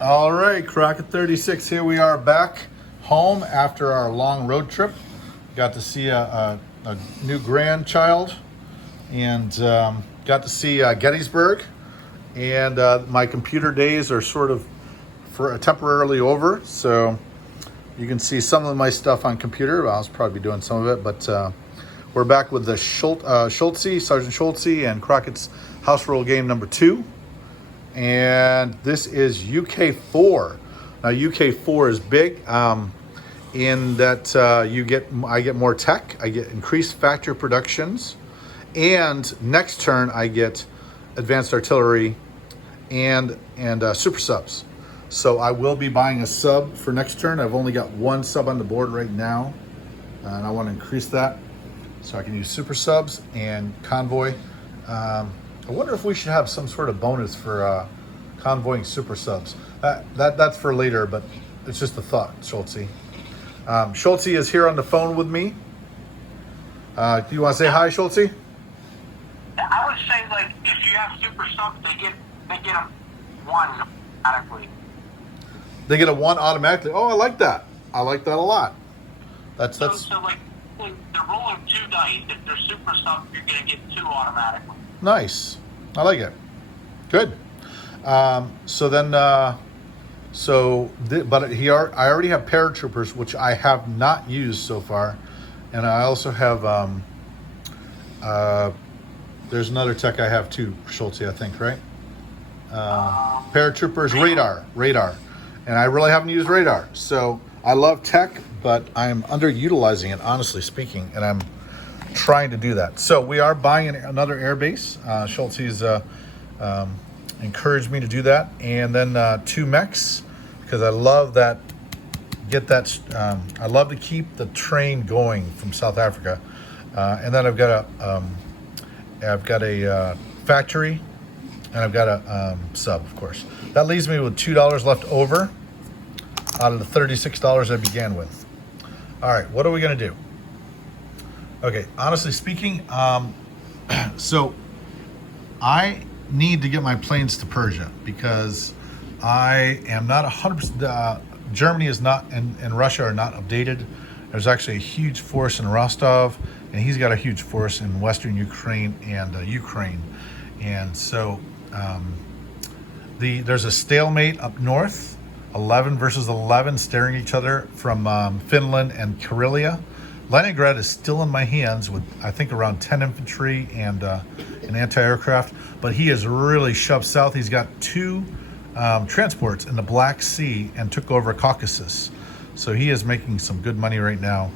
All right, crockett36, here we are back home after our long road trip. Got to see a new grandchild and got to see Gettysburg. And my computer days are sort of temporarily over. So you can see some of my stuff on computer. I'll probably be doing some of it, but we're back with the Shultzie, Sergeant Shultzie, and Crockett's house rule game number 2. And this is UK4. Now UK4 is big in that I get more tech, I get increased factory productions, and next turn I get advanced artillery and super subs. So I will be buying a sub for next turn. I've only got one sub on the board right now, and I want to increase that so I can use super subs and convoy. I wonder if we should have some sort of bonus for convoying super subs. That's for later, but it's just a thought, Shultzie. Shultzie is here on the phone with me. Do you want to say hi, Shultzie? I would say, like, if you have super subs, they get a 1 automatically. They get a 1 automatically. Oh, I like that. I like that a lot. That's So like, they're rolling 2 dice. If they're super subs, you're going to get 2 automatically. Nice. I like it. Good. So then, I already have paratroopers, which I have not used so far, and I also have there's another tech I have too, Shultzie, I think, right? Paratroopers, radar, and I really haven't used radar. So I love tech, but I'm underutilizing it, honestly speaking, and I'm trying to do that. So we are buying another air base. Shultzie's encouraged me to do that, and then 2 mechs, because I love that. I love to keep the train going from South Africa, and then I've got a factory, and I've got a sub, of course. That leaves me with $2 left over out of the $36 I began with. All right, what are we gonna do? Okay, honestly speaking, so I need to get my planes to Persia because I am not 100%. Germany is not, and Russia are not updated. There's actually a huge force in Rostov, and he's got a huge force in Western Ukraine and Ukraine. And so there's a stalemate up north, 11 versus 11 staring at each other from Finland and Karelia. Leningrad is still in my hands with, I think, around 10 infantry and an anti-aircraft, but he has really shoved south. He's got 2 transports in the Black Sea and took over Caucasus. So he is making some good money right now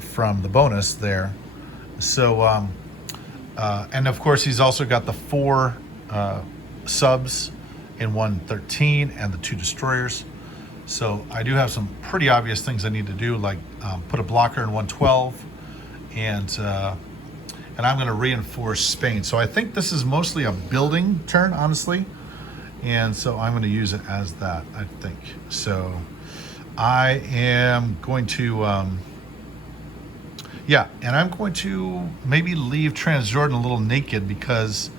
from the bonus there. So, and of course, he's also got the 4 subs in 113 and the 2 destroyers. So I do have some pretty obvious things I need to do, like put a blocker in 112, and I'm going to reinforce Spain. So I think this is mostly a building turn, honestly, and so I'm going to use it as that, I think. So I am going to, and I'm going to maybe leave Transjordan a little naked because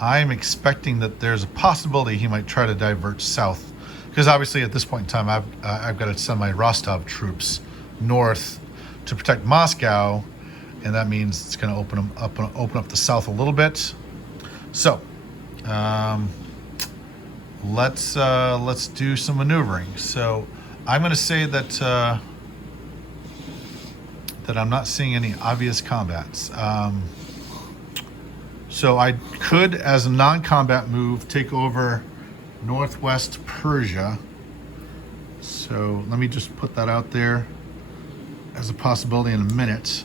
I'm expecting that there's a possibility he might try to divert south. Because obviously at this point in time, I've got to send my Rostov troops north to protect Moscow, and that means it's going to open up the south a little bit. So let's do some maneuvering. So I'm going to say that I'm not seeing any obvious combats. So I could, as a non-combat move, take over Northwest Persia. So let me just put that out there as a possibility in a minute.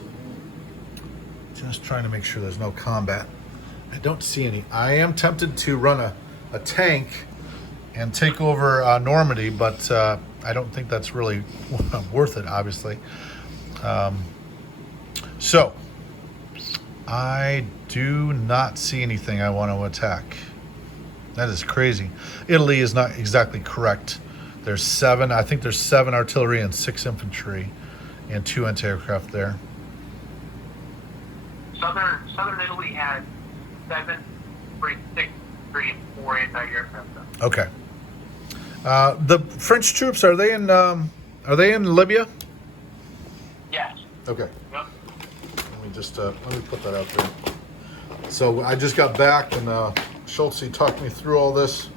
Just trying to make sure there's no combat. I don't see any. I am tempted to run a tank and take over Normandy, but I don't think that's really worth it, obviously. So I do not see anything I want to attack. That is crazy. Italy is not exactly correct. There's 7, I think there's 7 artillery and 6 infantry and 2 anti-aircraft there. Southern Italy had 7, 3, 6, 3, and 4 anti-aircraft. Okay. The French troops, are they in Libya? Yes. Okay. Yep. Let me put that out there. So I just got back, and Shultzie talked me through all this,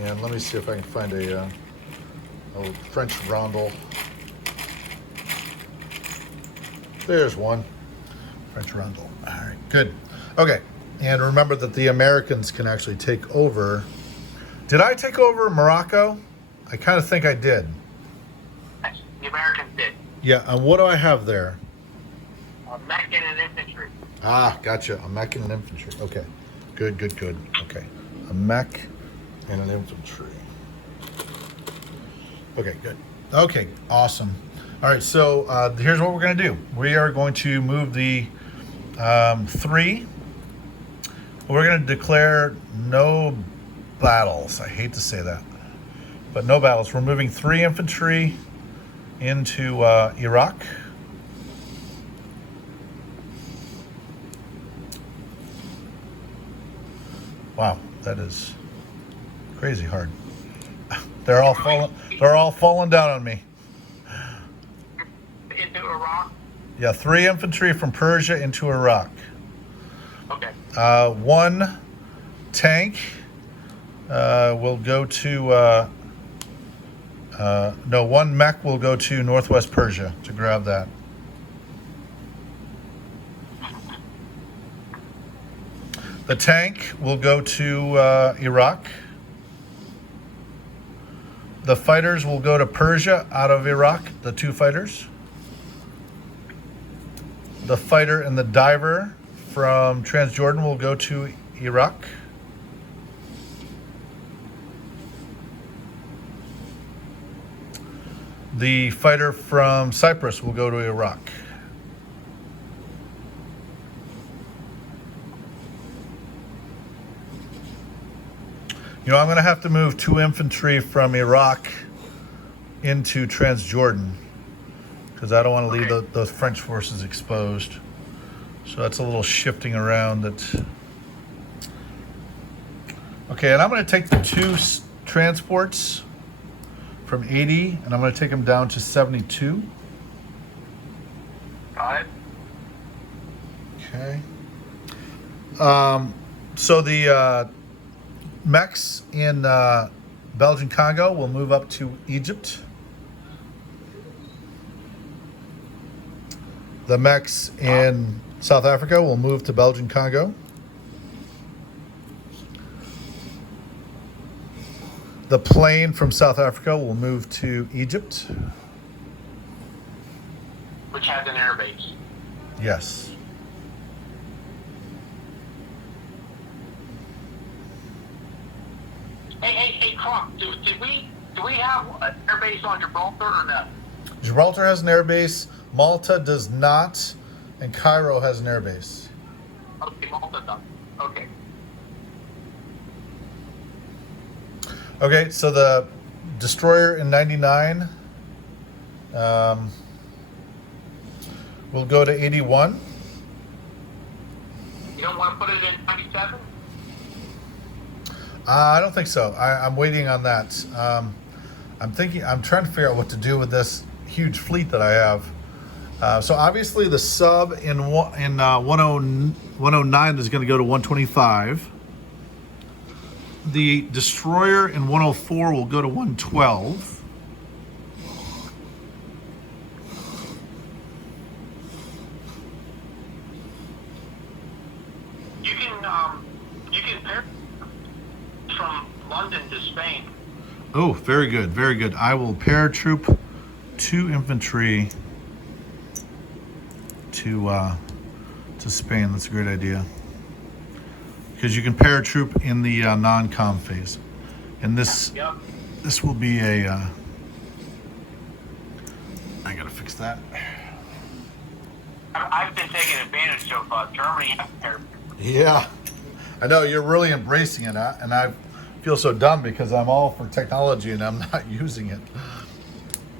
and let me see if I can find a French rondel. There's one French rondel. All right, good. Okay, and remember that the Americans can actually take over. Did I take over Morocco? I kind of think I did. Yes, the Americans did. Yeah, and what do I have there? Meccan and infantry. Ah, gotcha. A mech and an infantry. Okay, good. Okay, a mech and an infantry. Okay, good. Okay, awesome. All right, so here's what we're going to do. We are going to move the 3. We're going to declare no battles. I hate to say that, but no battles. We're moving 3 infantry into Iraq. Wow, that is crazy hard. They're all falling down on me. Into Iraq? Yeah, 3 infantry from Persia into Iraq. Okay. 1 tank will go to, 1 mech will go to northwest Persia to grab that. The tank will go to Iraq. The fighters will go to Persia out of Iraq, the 2 fighters. The fighter and the diver from Transjordan will go to Iraq. The fighter from Cyprus will go to Iraq. You know, I'm going to have to move 2 infantry from Iraq into Transjordan because I don't want to leave those French forces exposed. So that's a little shifting around. Okay, and I'm going to take the 2 transports from 80, and I'm going to take them down to 72. Got it. Okay. So the mechs in Belgian Congo will move up to Egypt. The mechs in South Africa will move to Belgian Congo. The plane from South Africa will move to Egypt. Which has an air base. Yes. Hey, Clark, do we have an air base on Gibraltar or no? Gibraltar has an air base. Malta does not, and Cairo has an air base. Okay, Malta does. Okay. Okay, so the destroyer in 99 will go to 81. You don't want to put it in 97? I don't think so. I'm waiting on that. I'm trying to figure out what to do with this huge fleet that I have. So obviously the sub in 109 is going to go to 125. The destroyer in 104 will go to 112. You can pair from London to Spain. Oh, very good, very good. I will paratroop 2 infantry to Spain. That's a great idea. Because you can paratroop in the non-com phase. And this will be a... I gotta fix that. I've been taking advantage of Germany. Yeah, I know you're really embracing it, and I feel so dumb because I'm all for technology and I'm not using it.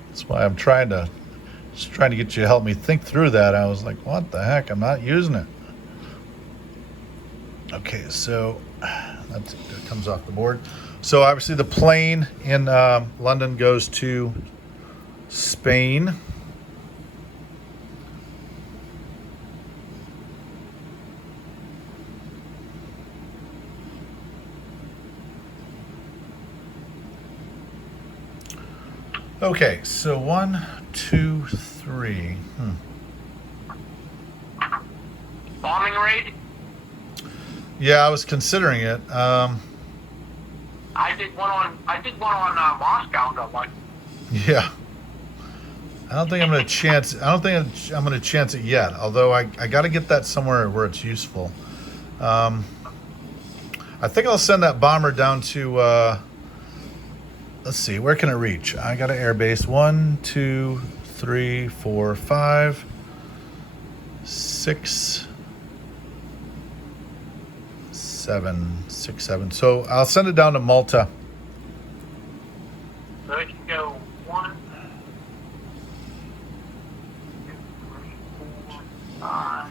That's why I'm trying to get you to help me think through that. I was like, what the heck? I'm not using it. Okay, so that comes off the board. So obviously the plane in London goes to Spain. Okay, so 1, 2, 3. Bombing raid? Yeah, I was considering it. I did one on Moscow. Got one. Yeah, I don't think I'm gonna chance. I don't think I'm gonna chance it yet. Although I got to get that somewhere where it's useful. I think I'll send that bomber down to. Let's see, where can it reach? I got an air base. 1, 2, 3, 4, 5, 6, 7, 6, 7. So I'll send it down to Malta. So it can go 1, 2, 3, 4, 5,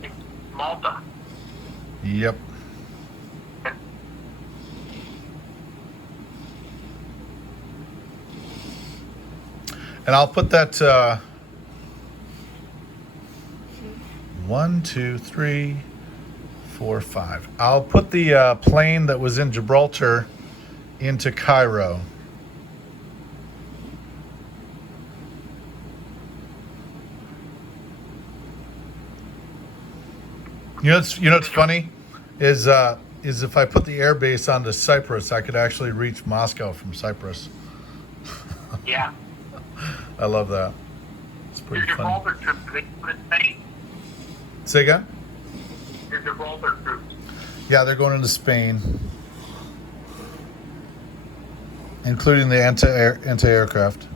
6. Malta. Yep. And I'll put that 1, 2, 3, 4, 5. I'll put the plane that was in Gibraltar into Cairo. You know what's funny is if I put the air base onto Cyprus, I could actually reach Moscow from Cyprus. Yeah. I love that. It's pretty Your funny. Gibraltar troops, do they go to Spain? Say again? Your Gibraltar troops. Yeah, they're going into Spain, including the anti-aircraft.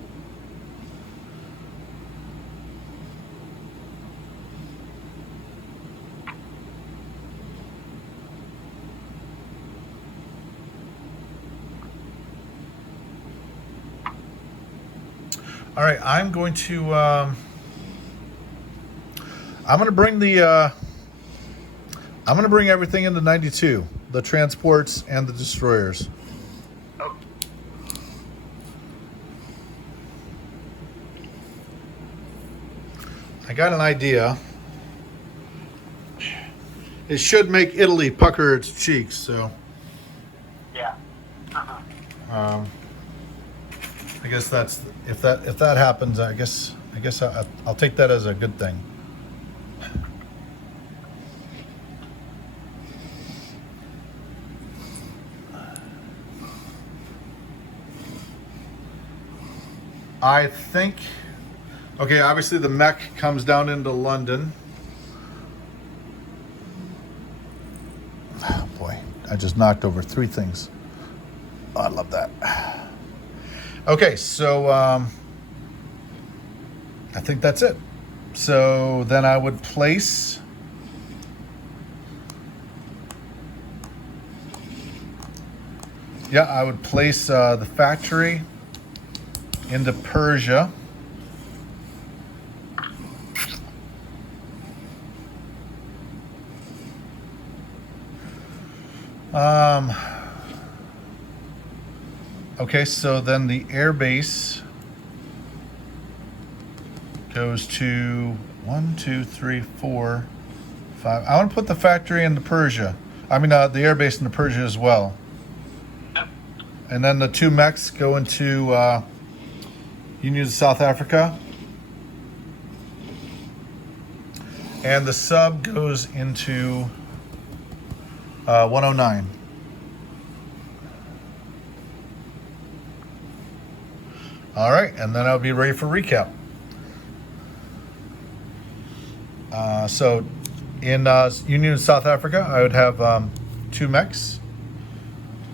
All right, I'm going to bring everything into 92, the transports and the destroyers. Oh. I got an idea. It should make Italy pucker its cheeks, so Yeah. I guess that's if that happens, I guess I'll take that as a good thing. I think, okay, obviously the mech comes down into London. Oh boy, I just knocked over 3 things. Oh, I love that. Okay, so I think that's it. So then I would place the factory into Persia. Okay, so then the air base goes to 1, 2, 3, 4, 5. I want to put the factory into Persia. I mean, the air base into Persia as well. And then the 2 mechs go into Union of South Africa. And the sub goes into 109. All right, and then I'll be ready for recap. So in Union of South Africa, I would have 2 mechs.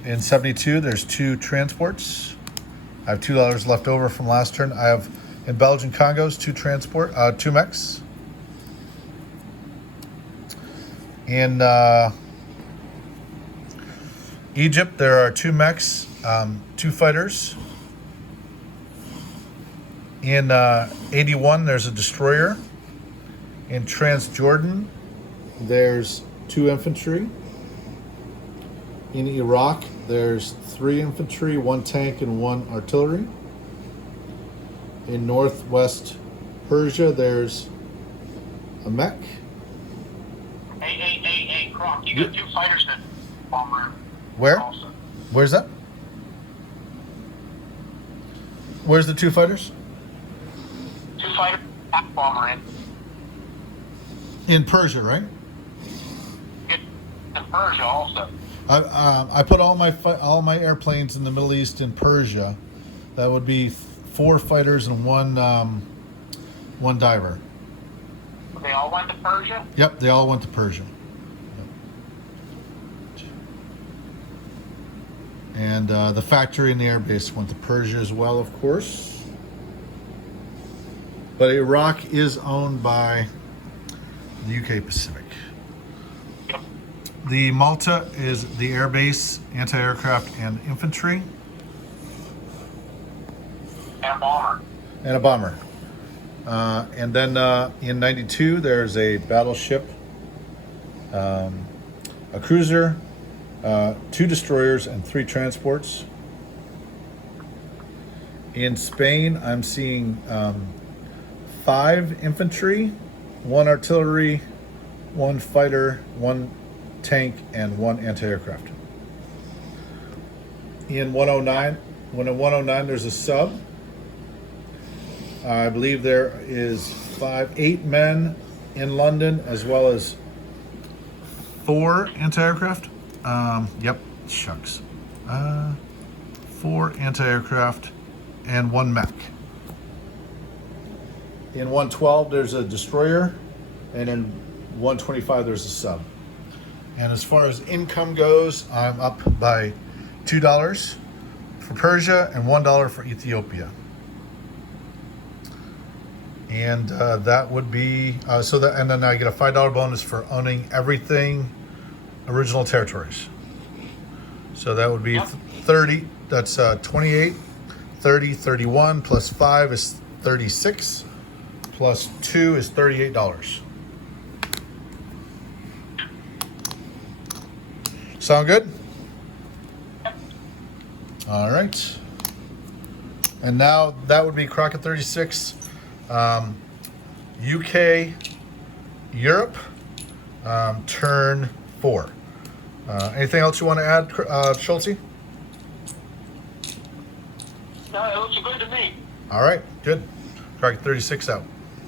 In 72, there's 2 transports. I have $2 left over from last turn. I have in Belgian Congos 2 mechs. In Egypt, there are 2 mechs, 2 fighters. In 81, there's a destroyer. In Transjordan, there's 2 infantry. In Iraq, there's 3 infantry, 1 tank, and 1 artillery. In northwest Persia, there's a mech. Hey, Croc, you got 2 fighters that bomber. Where? Also. Where's that? Where's the 2 fighters? 2 fighters, bomber In Persia, right? in Persia also. I put all my airplanes in the Middle East in Persia. That would be 4 fighters and 1 diver. They all went to Persia? Yep, they all went to Persia. Yep. And the factory and the airbase went to Persia as well, of course. But Iraq is owned by the UK Pacific. The Malta is the airbase, anti-aircraft, and infantry. And a bomber. And a bomber. And then in 92, there's a battleship, a cruiser, 2 destroyers, and 3 transports. In Spain, I'm seeing 5 infantry, 1 artillery, 1 fighter, 1 tank, and 1 anti-aircraft. In 109, there's a sub. I believe there is 8 men in London, as well as 4 anti-aircraft. Yep, shucks. 4 anti-aircraft and 1 mech. In 112, there's a destroyer, and in 125, there's a sub. And as far as income goes, I'm up by $2 for Persia and $1 for Ethiopia. And that would be and then I get a $5 bonus for owning everything original territories. So that would be 30. That's 28, 30, 31 plus 5 is 36, plus 2 is $38. Sound good? All right. And now that would be crockett36. UK, Europe, turn 4. Anything else you want to add, Shultzie? No, it looks good to me. All right, good. crockett36 out.